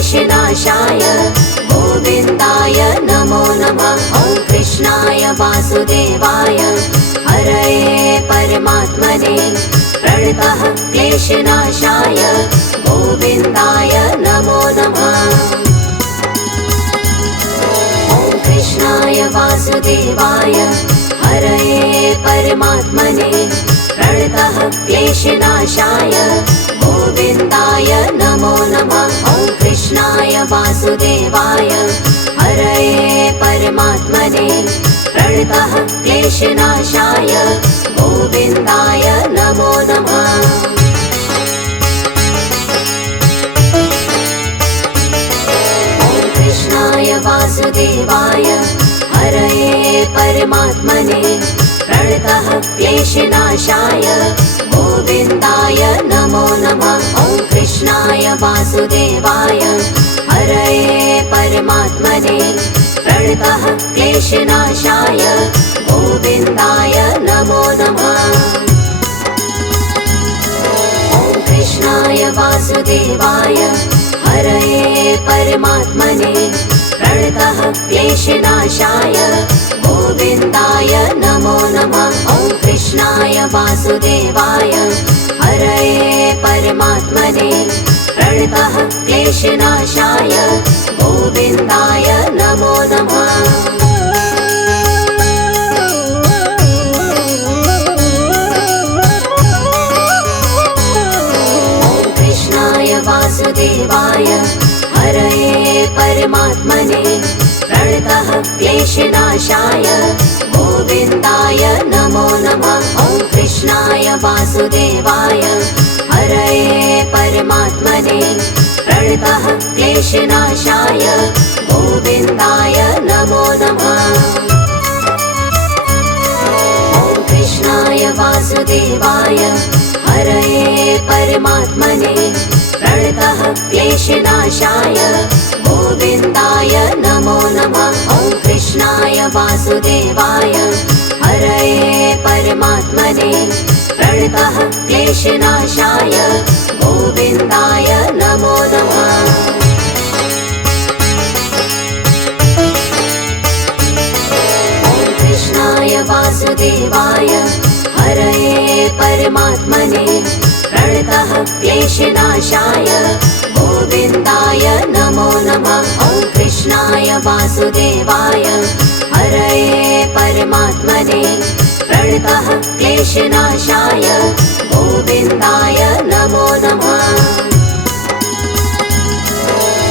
क्लेशनाशाय गोविन्दाय नमो नमः। ॐ कृष्णाय वासुदेवाय हरये परमात्मने प्रणतः क्लेशनाशाय गोविन्दाय नमो नमः। ॐ कृष्णाय वासुदेवाय हरये परमात्मने प्रणतः क्लेशनाशाय गोविन्दाय नमो नमः। ॐ कृष्णाय वासुदेवाय हरये परमात्मने प्रणतः क्लेशनाशाय गोविन्दाय नमो नमः। ॐ कृष्णाय वासुदेवाय हरये परमात्मने प्रणतः क्लेशनाशाय गोविन्दाय नमो नमः। ॐ कृष्णाय वासुदेवाय हरये परमात्मने प्रणतः क्लेशनाशाय गोविन्दाय नमो नमः। ॐ कृष्णाय वासुदेवाय हरये परमात्मने प्रणतः क्लेशनाशाय गोविन्दाय नमो नमः। ॐ कृष्णाय वासुदेवाय हरये परमात्मने प्रणतः क्लेशनाशाय गोविन्दाय नमो नमः। ॐ कृष्णाय वासुदेवाय हरये परमात्मने प्रणतः क्लेशनाशाय गोविन्दाय नमो नमः। ॐ कृष्णाय वासुदेवाय हरये परमात्मने प्रणतः क्लेशनाशाय गोविन्दाय नमो नमः। ॐ कृष्णाय वासुदेवाय हरये परमात्मने प्रणतः क्लेशनाशाय गोविन्दाय नमो नमः। ॐ कृष्णाय वासुदेवाय हरये परमात्मने प्रणतः क्लेशनाशाय गोविन्दाय नमो नमः। ॐ कृष्णाय वासुदेवाय हरये परमात्मने प्रणतः क्लेशनाशाय गोविन्दाय नमो नमः। ॐ कृष्णाय वासुदेवाय हरये परमात्मने प्रणतः क्लेशनाशाय गोविन्दाय नमो नमः।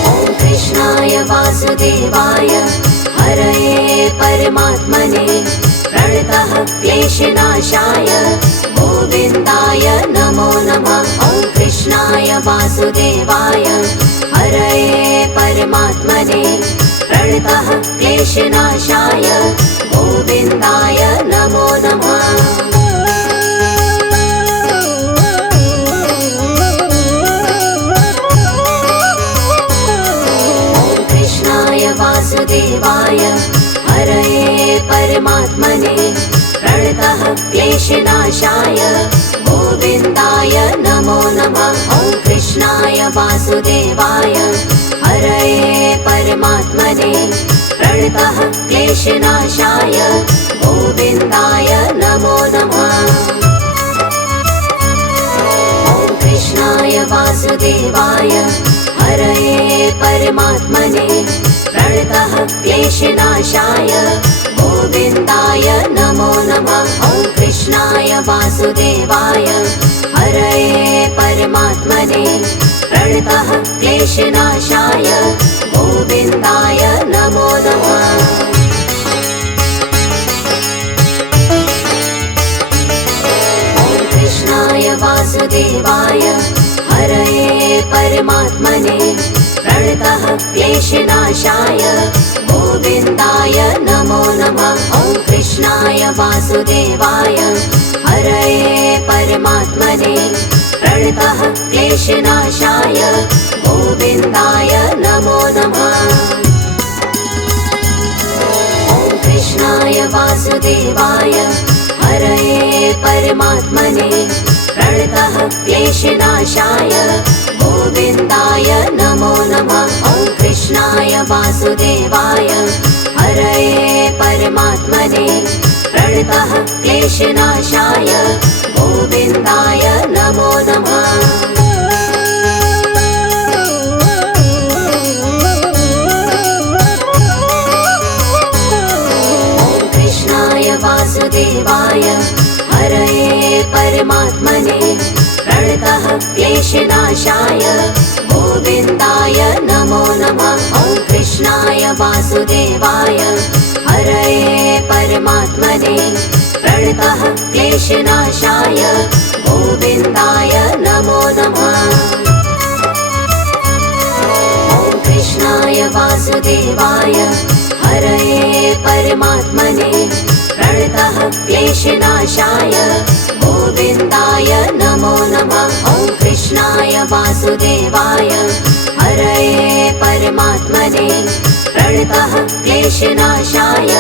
ॐ कृष्णाय वासुदेवाय हरये परमात्मने प्रणतः क्लेशनाशाय गोविन्दाय नमो नमः। ॐ कृष्णाय वासुदेवाय हरये परमात्मने प्रणतः क्लेशनाशाय गोविन्दाय नमो नमः। ॐ कृष्णाय वासुदेवाय हरये परमात्मने प्रणतः क्लेशनाशाय गोविन्दाय नमो नमः। ॐ कृष्णाय वासुदेवाय हरये परमात्मने प्रणतः क्लेशनाशाय गोविन्दाय नमो नमः। ॐ कृष्णाय वासुदेवाय हरये परमात्मने प्रणतः क्लेशनाशाय गोविन्दाय नमो नमः। ॐ कृष्णाय वासुदेवाय हरये परमात्मने प्रणतः क्लेशनाशाय गोविन्दाय नमो नमः। ॐ कृष्णाय वासुदेवाय हरये परमात्मने प्रणतः क्लेशनाशाय गोविन्दाय नमो नमः। ॐ कृष्णाय वासुदेवाय हरये परमात्मने प्रणतः क्लेशनाशाय गोविन्दाय नमो नमः। ॐ कृष्णाय वासुदेवाय हरये परमात्मने प्रणतः क्लेशनाशाय गोविन्दाय नमो नमः। वासुदेवाय हरये परमात्मने प्रणतः क्लेशनाशाय गोविन्दाय नमो नमः। वासुदेवाय हरये परमात्मने प्रणतः क्लेशनाशाय गोविन्दाय नमो नमः। ॐ कृष्णाय वासुदेवाय हरये परमात्मने प्रणतः क्लेशनाशाय गोविन्दाय नमो नमः। ॐ कृष्णाय वासुदेवाय हरये परमात्मने प्रणतः क्लेशनाशाय गोविन्दाय नमो नमः। ॐ कृष्णाय वासुदेवाय हरये परमात्मने प्रणतः क्लेशनाशाय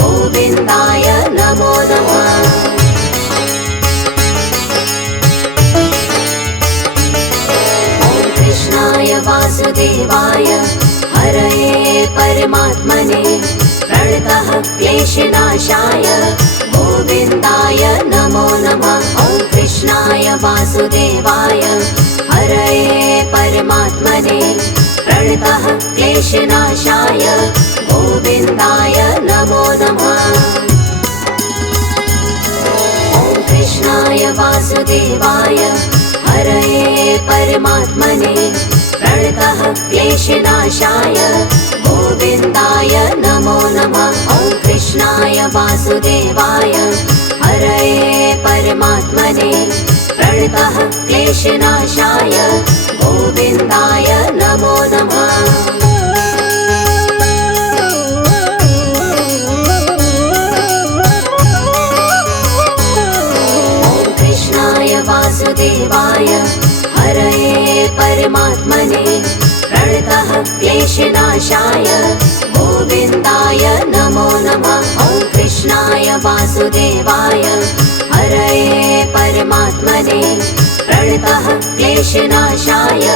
गोविन्दाय नमो नमः। ॐ कृष्णाय वासुदेवाय हरये परमात्मने प्रणतः क्लेशनाशाय गोविन्दाय नमो नमः। ॐ कृष्णाय वासुदेवाय हरये परमात्मने प्रणतः क्लेशनाशाय गोविन्दाय नमो नमः। ॐ कृष्णाय वासुदेवाय हरये परमात्मने प्रणतः क्लेशनाशाय गोविन्दाय नमो नमः। ॐ कृष्णाय वासुदेवाय हरये परमात्मने प्रणतः क्लेशनाशाय गोविन्दाय नमो नमः। ॐ कृष्णाय वासुदेवाय हरये परमात्मने प्रणतः क्लेशनाशाय गोविन्दाय नमो नमः। ॐ कृष्णाय वासुदेवाय हरये परमात्मने प्रणतः क्लेशनाशाय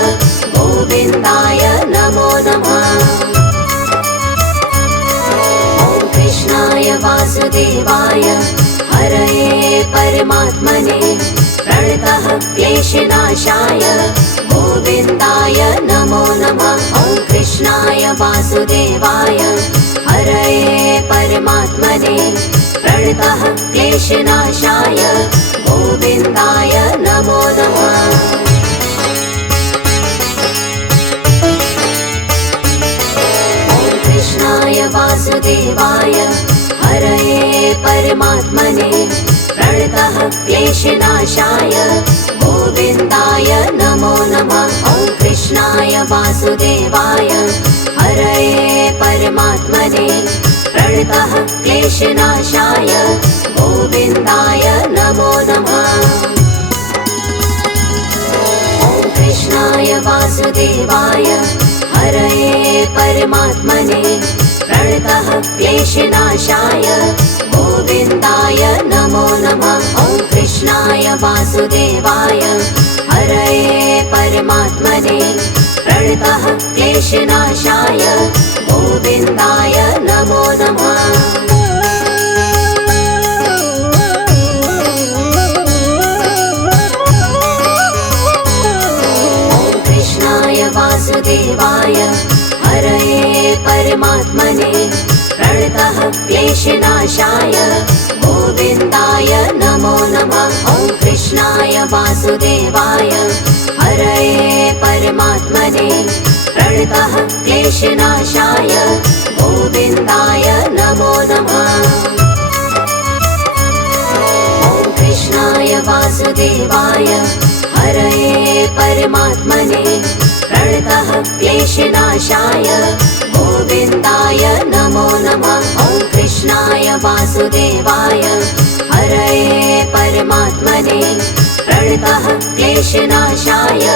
गोविन्दाय नमो नमः। ॐ कृष्णाय वासुदेवाय हरये परमात्मने प्रणतः क्लेशनाशाय गोविन्दाय नमो नमः। ॐ कृष्णाय वासुदेवाय हरये परमात्मने प्रणतः क्लेशनाशाय गोविन्दाय नमो नमः। ॐ कृष्णाय वासुदेवाय हरये परमात्मने प्रणतः क्लेशनाशाय गोविन्दाय नमो नमः। ॐ कृष्णाय वासुदेवाय हरये परमात्मने प्रणतः क्लेशनाशाय गोविन्दाय नमो नमः। ॐ कृष्णाय वासुदेवाय हरये परमात्मने प्रणतः क्लेशनाशाय गोविन्दाय नमो नमः। ॐ कृष्णाय वासुदेवाय हरये परमात्मने प्रणतः क्लेशनाशाय गोविन्दाय नमो नमः। ॐ कृष्णाय वासुदेवाय हरये परमात्मने प्रणतः क्लेशनाशाय गोविन्दाय नमो नमः। ॐ कृष्णाय वासुदेवाय हरये परमात्मने प्रणतः क्लेशनाशाय गोविन्दाय नमो नमः। ॐ कृष्णाय वासुदेवाय हरये परमात्मने प्रणतः क्लेशनाशाय गोविन्दाय नमो नमः। ॐ कृष्णाय वासुदेवाय हरये परमात्मने प्रणतः क्लेशनाशाय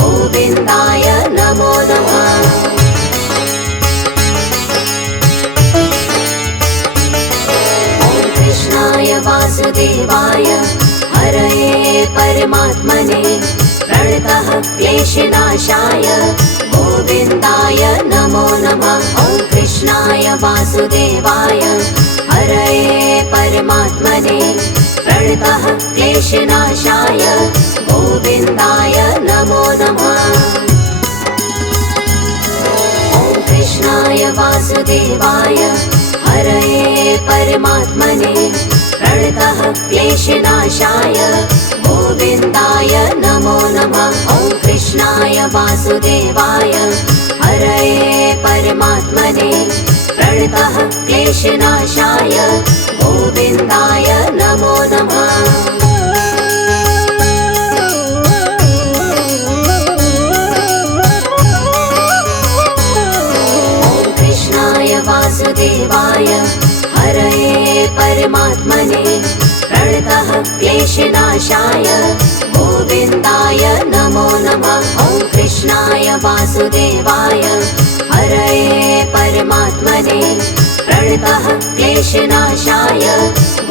गोविन्दाय नमो नमः। ॐ कृष्णाय वासुदेवाय हरये परमात्मने प्रणतः क्लेशनाशाय गोविन्दाय नमो नमः। ॐ वासुदेवाय हरये परमात्मने प्रणतः क्लेशनाशाय गोविन्दाय नमो नमः। ॐ कृष्णाय वासुदेवाय हरये परमात्मने प्रणतः क्लेशनाशाय गोविन्दाय नमो नमः। ॐ कृष्णाय वासुदेवाय हरये परमात्मने प्रणतः क्लेशनाशाय गोविन्दाय नमो नमः। ॐ कृष्णाय वासुदेवाय हरये परमात्मने प्रणतः क्लेशनाशाय गोविन्दाय नमो नमः। ॐ कृष्णाय वासुदेवाय हरये परमात्मने प्रणतः क्लेशनाशाय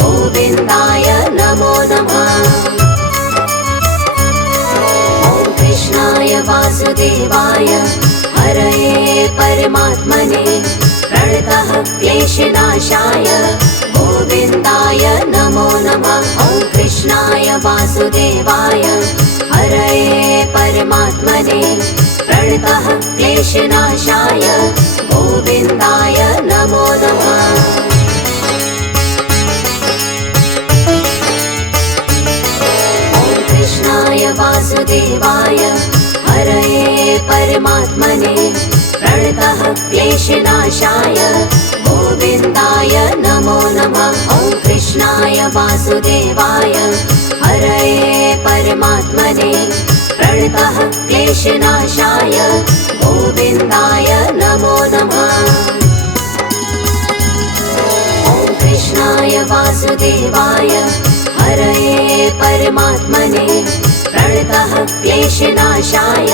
गोविन्दाय नमो नमः। ॐ कृष्णाय वासुदेवाय हरये परमात्मने प्रणतः क्लेशनाशाय गोविन्दाय नमो नमः। ॐ कृष्णाय वासुदेवाय हरये परमात्मने प्रणतः क्लेशनाशाय गोविन्दाय नमो नमः। ॐ कृष्णाय वासुदेवाय हरये परमात्मने प्रणतः क्लेशनाशाय गोविन्दाय नमो नमः। ॐ कृष्णाय वासुदेवाय हरये परमात्मने प्रणतः क्लेशनाशाय गोविन्दाय नमो नमः। ॐ कृष्णाय वासुदेवाय हरये परमात्मने प्रणतः क्लेशनाशाय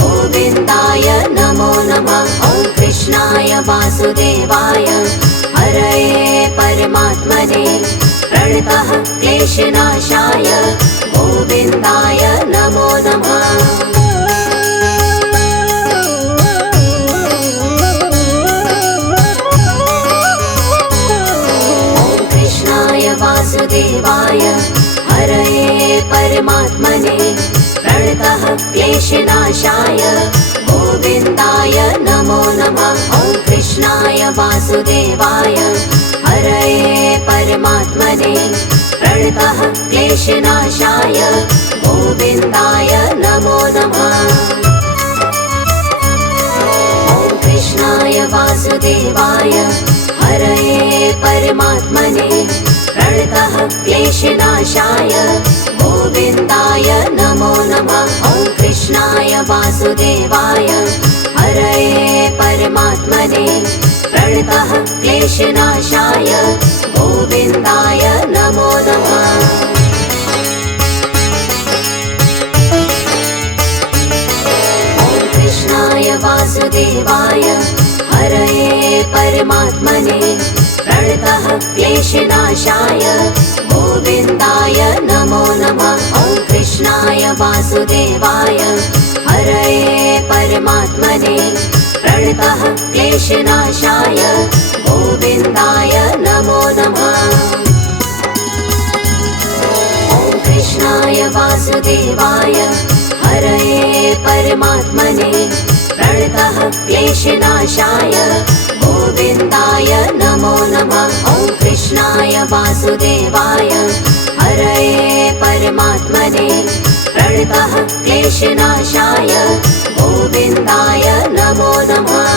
गोविन्दाय नमो नमः। ॐ कृष्णाय वासुदेवाय हरये परमात्मने प्रणतः क्लेशनाशाय गोविन्दाय नमो नमः। ॐ कृष्णाय वासुदेवाय हरये परमात्मने प्रणतः क्लेशनाशाय गोविन्दाय नमो नमः। ॐ कृष्णाय वासुदेवाय हरये परमात्मने प्रणतः क्लेशनाशाय गोविन्दाय नमो नमः। ॐ कृष्णाय वासुदेवाय हरये परमात्मने प्रणतः क्लेशनाशाय गोविन्दाय नमो नमः। ॐ कृष्णाय वासुदेवाय हरये परमात्मने प्रणतः क्लेशनाशाय गोविन्दाय नमो नमः। ॐ कृष्णाय वासुदेवाय हरये परमात्मने प्रणतः क्लेशनाशाय गोविन्दाय नमो नमः। ॐ कृष्णाय वासुदेवाय हरये परमात्मने प्रणतः क्लेशनाशाय गोविन्दाय नमो नमः। ॐ कृष्णाय वासुदेवाय हरये परमात्मने प्रणतः क्लेशनाशाय गोविन्दाय नमो नमः। ॐ कृष्णाय वासुदेवाय हरये परमात्मने प्रणतः क्लेशनाशाय गोविन्दाय नमो नमः।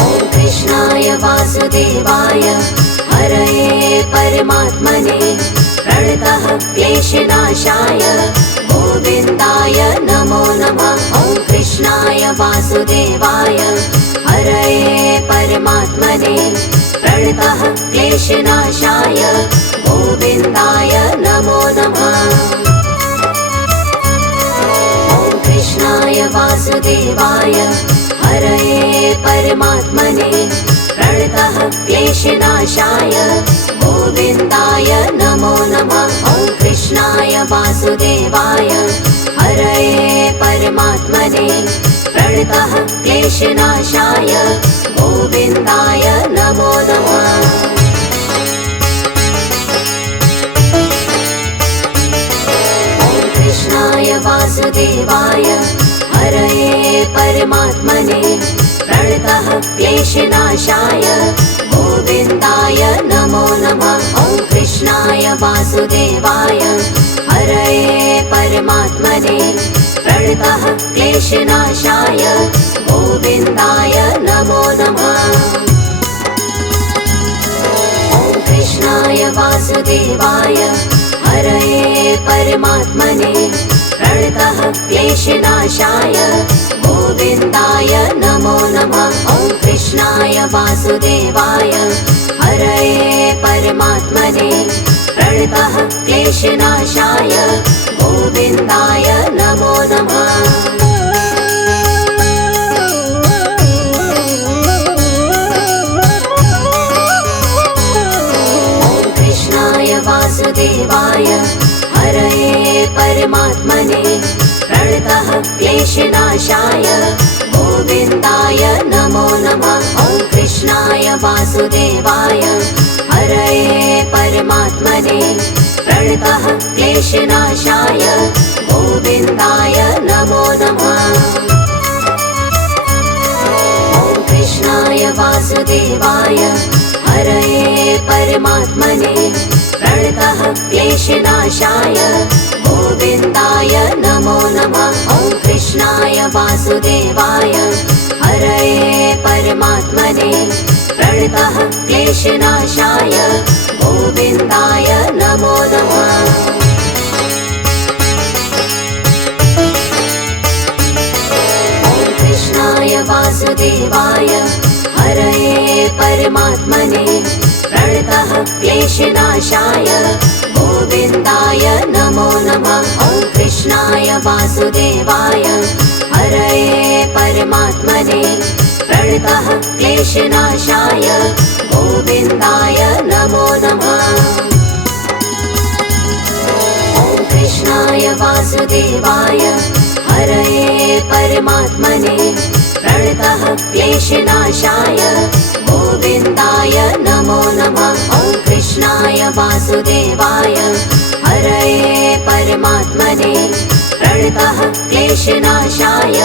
ॐ कृष्णाय वासुदेवाय हरये परमात्मने प्रणतः क्लेशनाशाय गोविन्दाय नमो नमः। ॐ कृष्णाय वासुदेवाय हरये परमात्मने प्रणतः क्लेशनाशाय गोविन्दाय नमो नमः। ॐ कृष्णाय वासुदेवाय हरये परमात्मने प्रणतः क्लेशनाशाय गोविन्दाय नमो नमः। ॐ कृष्णाय वासुदेवाय हरये परमात्मने प्रणतः क्लेशनाशाय गोविन्दाय नमो नमः। कृष्णाय वासुदेवाय हरये परमात्मने प्रणतः क्लेशनाशाय गोविन्दाय नमो नमः। ॐ कृष्णाय वासुदेवाय हरये परमात्मने प्रणतः क्लेशनाशाय गोविन्दाय नमो नमः। ॐ कृष्णाय वासुदेवाय हरये परमात्मने प्रणतः क्लेशनाशाय गोविन्दाय नमो नमः। ॐ कृष्णाय वासुदेवाय हरये परमात्मने प्रणतः क्लेशनाशाय गोविन्दाय नमो नमः। वासुदेवाय हरये परमात्मने प्रणतः क्लेशनाशाय गोविन्दाय नमो नमः। ॐ कृष्णाय वासुदेवाय हरये परमात्मने प्रणतः क्लेशनाशाय गोविन्दाय नमो नमः। ॐ कृष्णाय वासुदेवाय हरये परमात्मने प्रणतः क्लेशनाशाय गोविन्दाय नमो नमः। ॐ कृष्णाय वासुदेवाय हरये परमात्मने प्रणतः क्लेशनाशाय गोविन्दाय नमो नमः। ॐ कृष्णाय वासुदेवाय हरये परमात्मने प्रणतः क्लेशनाशाय गोविन्दाय नमो नमः। ॐ कृष्णाय वासुदेवाय हरये परमात्मने प्रणतः क्लेशनाशाय गोविन्दाय नमो नमः। ॐ कृष्णाय वासुदेवाय हरये परमात्मने प्रणतः क्लेशनाशाय गोविन्दाय नमो नमः। ॐ कृष्णाय वासुदेवाय हरये परमात्मने प्रणतः क्लेशनाशाय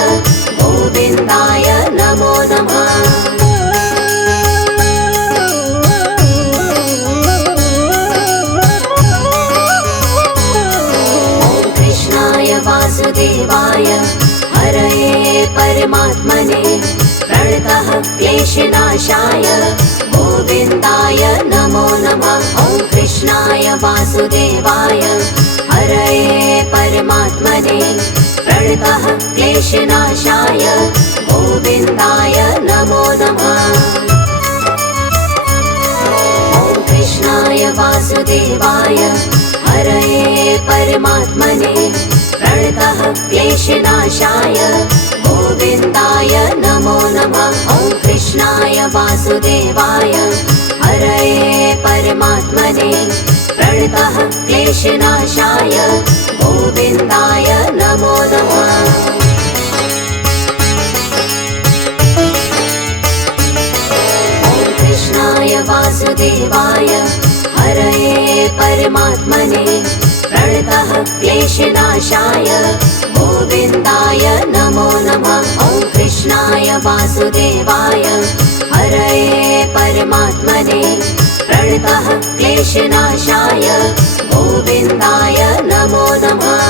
गोविन्दाय नमो नमः। ॐ कृष्णाय वासुदेवाय हरये परमात्मने प्रणतः क्लेशनाशाय गोविन्दाय नमो नमः। ॐ कृष्णाय वासुदेवाय हरये परमात्मने प्रणतः क्लेशनाशाय गोविन्दाय नमो नमः। ॐ कृष्णाय वासुदेवाय हरये परमात्मने प्रणतः क्लेशनाशाय गोविन्दाय नमो नमः। ॐ कृष्णाय वासुदेवाय हरये परमात्मने प्रणतः क्लेशनाशाय गोविन्दाय नमो नमः। ॐ कृष्णाय वासुदेवाय हरये परमात्मने प्रणतः क्लेशनाशाय गोविन्दाय नमो नमः। ॐ कृष्णाय वासुदेवाय हरये परमात्मने प्रणतः क्लेशनाशाय गोविन्दाय नमो नमः।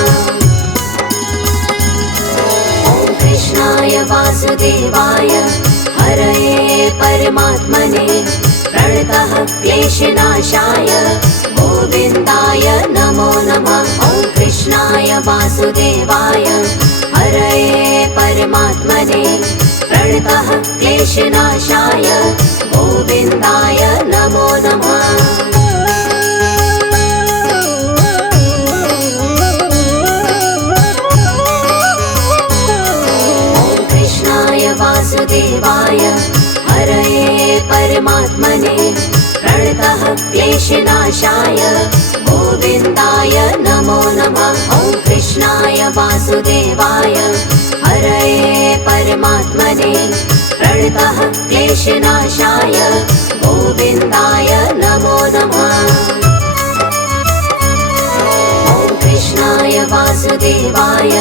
ॐ कृष्णाय वासुदेवाय हरये परमात्मने प्रणतः क्लेशनाशाय गोविन्दाय नमो नमः। ॐ कृष्णाय वासुदेवाय हरये परमात्मने प्रणतः क्लेशनाशाय गोविन्दाय नमो नमः। ॐ कृष्णाय वासुदेवाय हरये परमात्मने प्रणतः क्लेशनाशाय गोविन्दाय नमो नमः। कृष्णाय वासुदेवाय हरये परमात्मने प्रणतः क्लेशनाशाय गोविन्दाय नमो नमः। ॐ कृष्णाय वासुदेवाय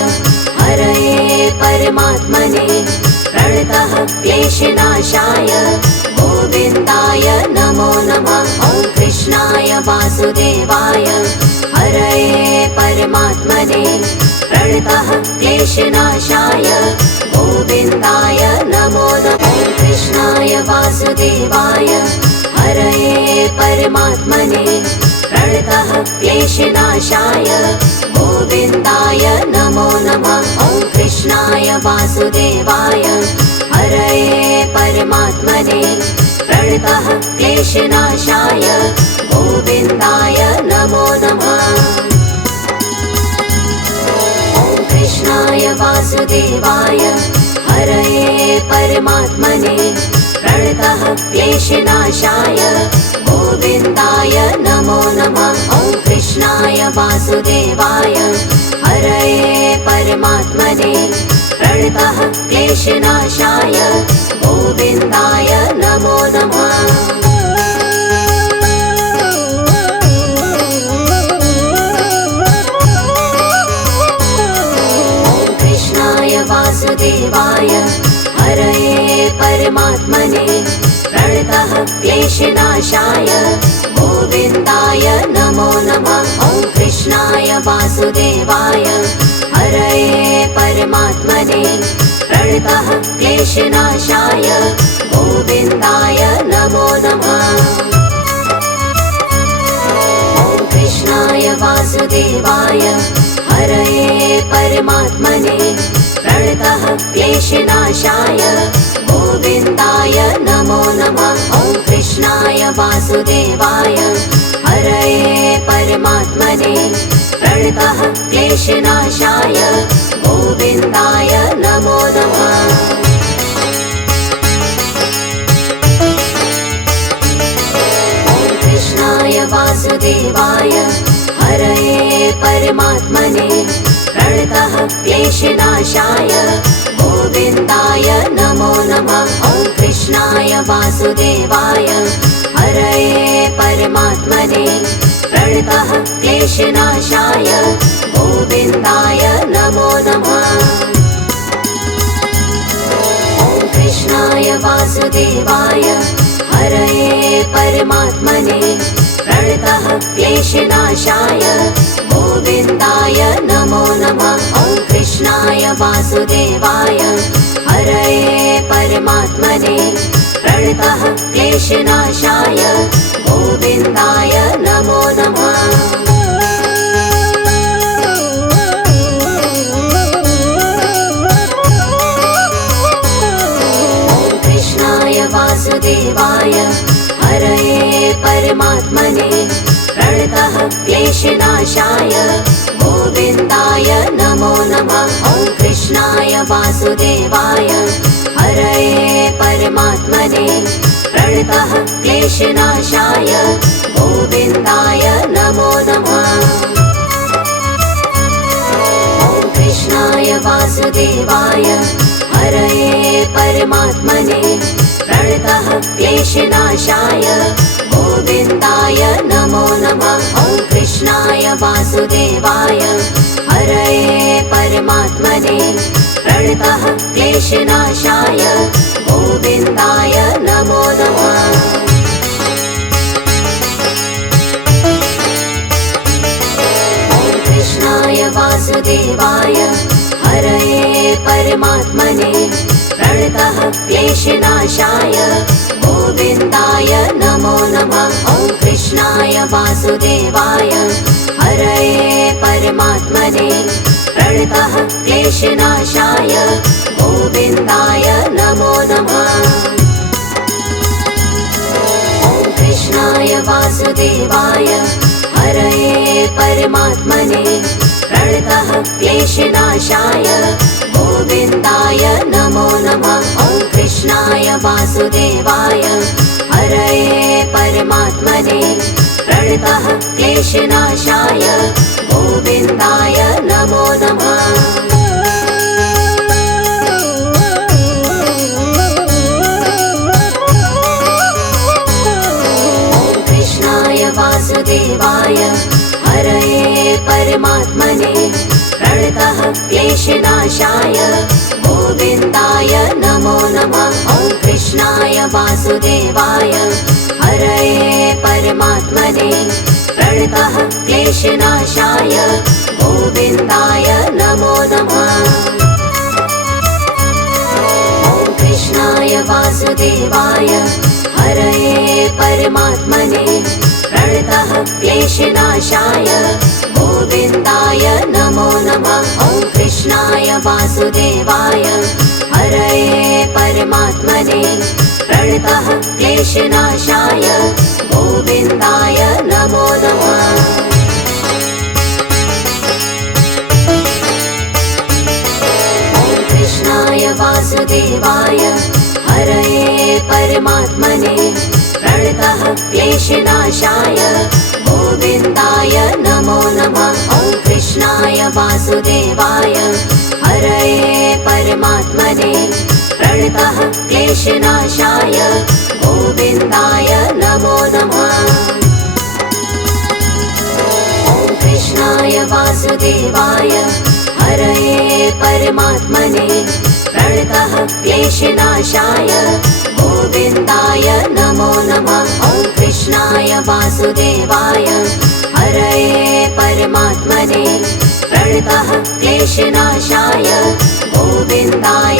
हरये परमात्मने प्रणतः क्लेशनाशाय गोविन्दाय नमो नमः। ॐ कृष्णाय वासुदेवाय हरये परमात्मने प्रणतः क्लेशनाशाय गोविन्दाय नमो नमः। ॐ कृष्णाय वासुदेवाय हरये परमात्मने प्रणतः क्लेशनाशाय गोविन्दाय नमो नमः। ॐ कृष्णाय वासुदेवाय हरये परमात्मने प्रणतः क्लेशनाशाय गोविन्दाय नमो नमः। ॐ कृष्णाय वासुदेवाय हरये परमात्मने प्रणतः क्लेशनाशाय गोविन्दाय नमो नमः। ॐ कृष्णाय वासुदेवाय हरये परमात्मने प्रणतः क्लेशनाशाय गोविन्दाय नमो नमः। ॐ कृष्णाय वासुदेवाय हरये परमात्मने प्रणतः क्लेशनाशाय गोविन्दाय नमो नमः। ॐ कृष्णाय वासुदेवाय हरये परमात्मने प्रणतः क्लेशनाशाय गोविन्दाय नमो नमः। ॐ कृष्णाय वासुदेवाय हरये परमात्मने प्रणतः क्लेशनाशाय गोविन्दाय नमो नमः। ॐ कृष्णाय वासुदेवाय हरये परमात्मने प्रणतः क्लेशनाशाय गोविन्दाय नमो नमः। ॐ कृष्णाय वासुदेवाय हरये परमात्मने प्रणतः क्लेशनाशाय गोविन्दाय नमो नमः। ॐ कृष्णाय वासुदेवाय हरये परमात्मने प्रणतः क्लेशनाशाय गोविन्दाय नमो नमः। ॐ कृष्णाय वासुदेवाय हरये परमात्मने प्रणतः क्लेशनाशाय गोविन्दाय नमो नमः। ॐ कृष्णाय वासुदेवाय हरये परमात्मने प्रणतः क्लेशनाशाय गोविन्दाय नमो नमः। ॐ कृष्णाय वासुदेवाय हरये परमात्मने प्रणतः क्लेशनाशाय गोविन्दाय नमो नमः। ॐ कृष्णाय वासुदेवाय हरये परमात्मने प्रणतः क्लेशनाशाय गोविन्दाय नमो नमः। ॐ कृष्णाय वासुदेवाय हरये परमात्मने प्रणतः क्लेशनाशाय गोविन्दाय नमो नमः। ॐ कृष्णाय वासुदेवाय हरये परमात्मने प्रणतः क्लेशनाशाय गोविन्दाय नमो नमः। ॐ कृष्णाय वासुदेवाय हरये परमात्मने प्रणतः क्लेशनाशाय गोविन्दाय नमो नमः। ॐ कृष्णाय वासुदेवाय हरये परमात्मने प्रणतः क्लेशनाशाय गोविन्दाय नमो नमः। ॐ कृष्णाय वासुदेवाय हरये परमात्मने प्रणतः क्लेशनाशाय गोविन्दाय नमो नमः। ॐ कृष्णाय वासुदेवाय हरये परमात्मने प्रणतः क्लेशनाशाय गोविन्दाय नमो नमः। परमात्मने प्रणतः क्लेशनाशाय गोविन्दाय नमो नमः। ॐ कृष्णाय वासुदेवाय हरये परमात्मने प्रणतः क्लेशनाशाय गोविन्दाय नमो नमः। ॐ कृष्णाय वासुदेवाय हरये परमात्मने प्रणतः क्लेशनाशाय गोविन्दाय नमो नमः। ॐ कृष्णाय वासुदेवाय हरये परमात्मने प्रणतः क्लेशनाशाय गोविन्दाय नमो नमः। ॐ कृष्णाय वासुदेवाय हरये परमात्मने प्रणतः क्लेशनाशाय गोविन्दाय नमो नमः। ॐ कृष्णाय वासुदेवाय हरये परमात्मने प्रणतः क्लेशनाशाय गोविन्दाय नमो नमः। ॐ कृष्णाय वासुदेवाय हरये परमात्मने प्रणतः क्लेशनाशाय गोविन्दाय नमो नमः। ॐ कृष्णाय वासुदेवाय हरये परमात्मने प्रणतः क्लेशनाशाय गोविन्दाय